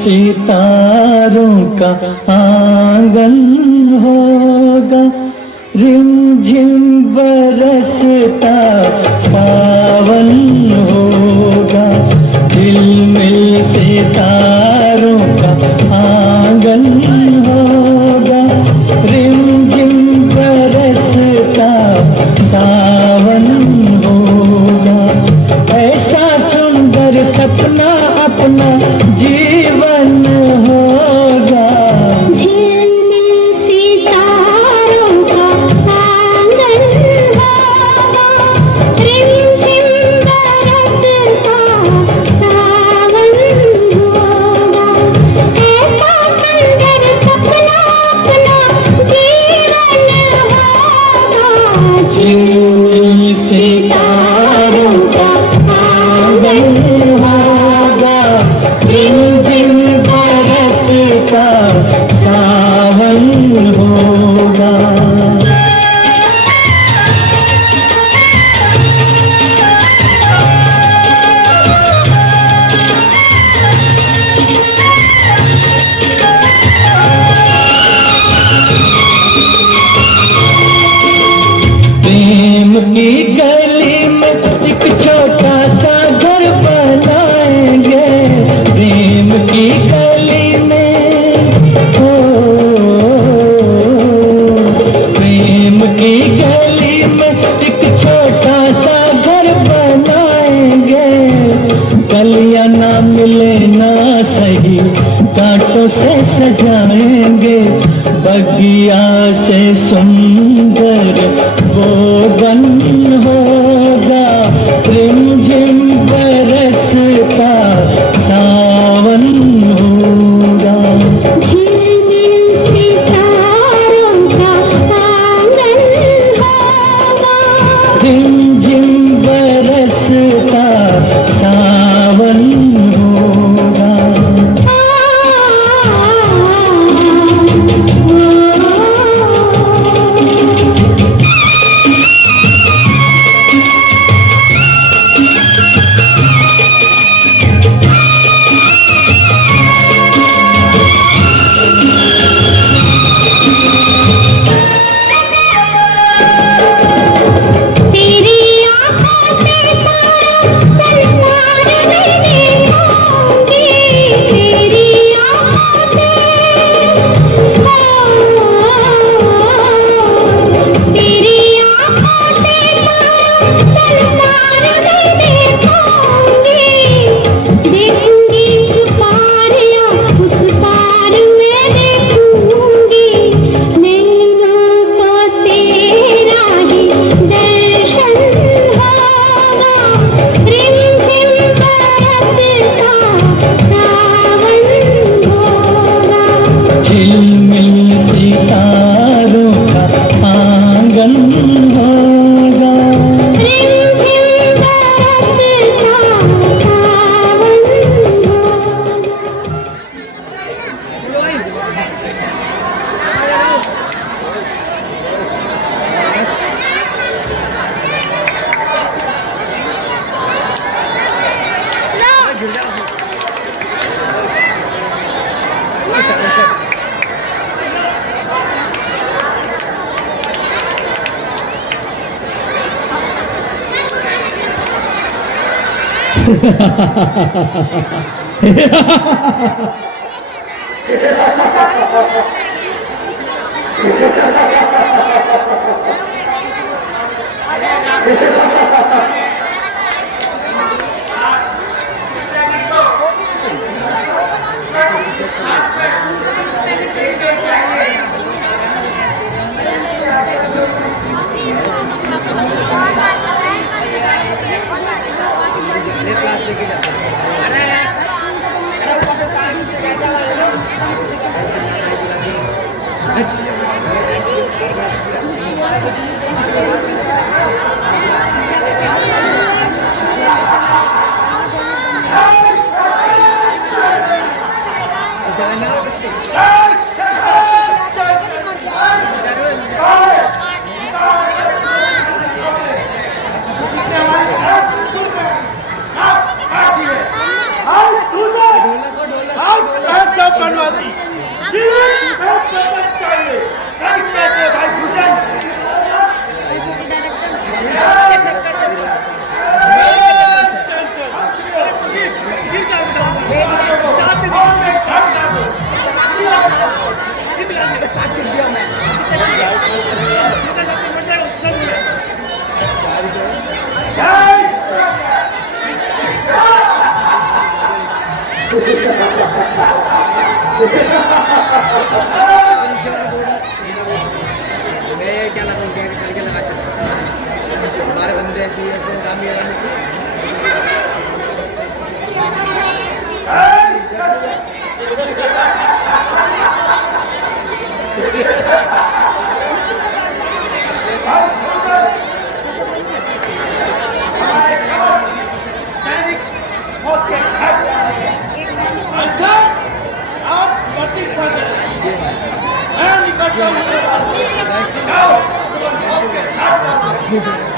सितारों का आंगन होगा, रिमझिम बरसता सावन होगा। झिलमिल सितारों का आंगन होगा, रिमझिम बरसता सावन होगा। ऐसा सुंदर सपना अपना जीवन होगा। झिलमिल सितारों का आंगन होगा, रिमझिम बरसता सावन होगा। ऐसा सुंदर सपना अपना जीवन होगा। झिलमिल सितारों का आंगन होगा, रिमझिम बरसता सावन होगा। प्रेम की गली में एक छोटा सा घर बनाएंगे, प्रेम की गली में हो, प्रेम की गली में एक छोटा सा घर बनाएंगे। गलियां ना मिले ना सही कांटों से सजाएंगे, बगिया से सुंदर वो बन होगा। रिमझिम बरसता सावन होगा। झिलमिल सितारों का आंगन होगा, रिमझिम बरसता सावन होगा। तेरी आँखों से संसार में देखूंगी, तेरी आँखों से तेरी आँखों से संसार में देखूंगी। देखूंगी इस पार या उस पार में देखूंगी, नैनों को तेरा ही दर्शन होगा। रिमझिम बरसता सावन होगा। झिलमिल सितारों का आंगन होगा, रिमझिम बरसता सावन होगा। Out! काय कहते भाई भूषण क्या लगा क्या लगा हमारे बंदे ऐसे ऐसे Go!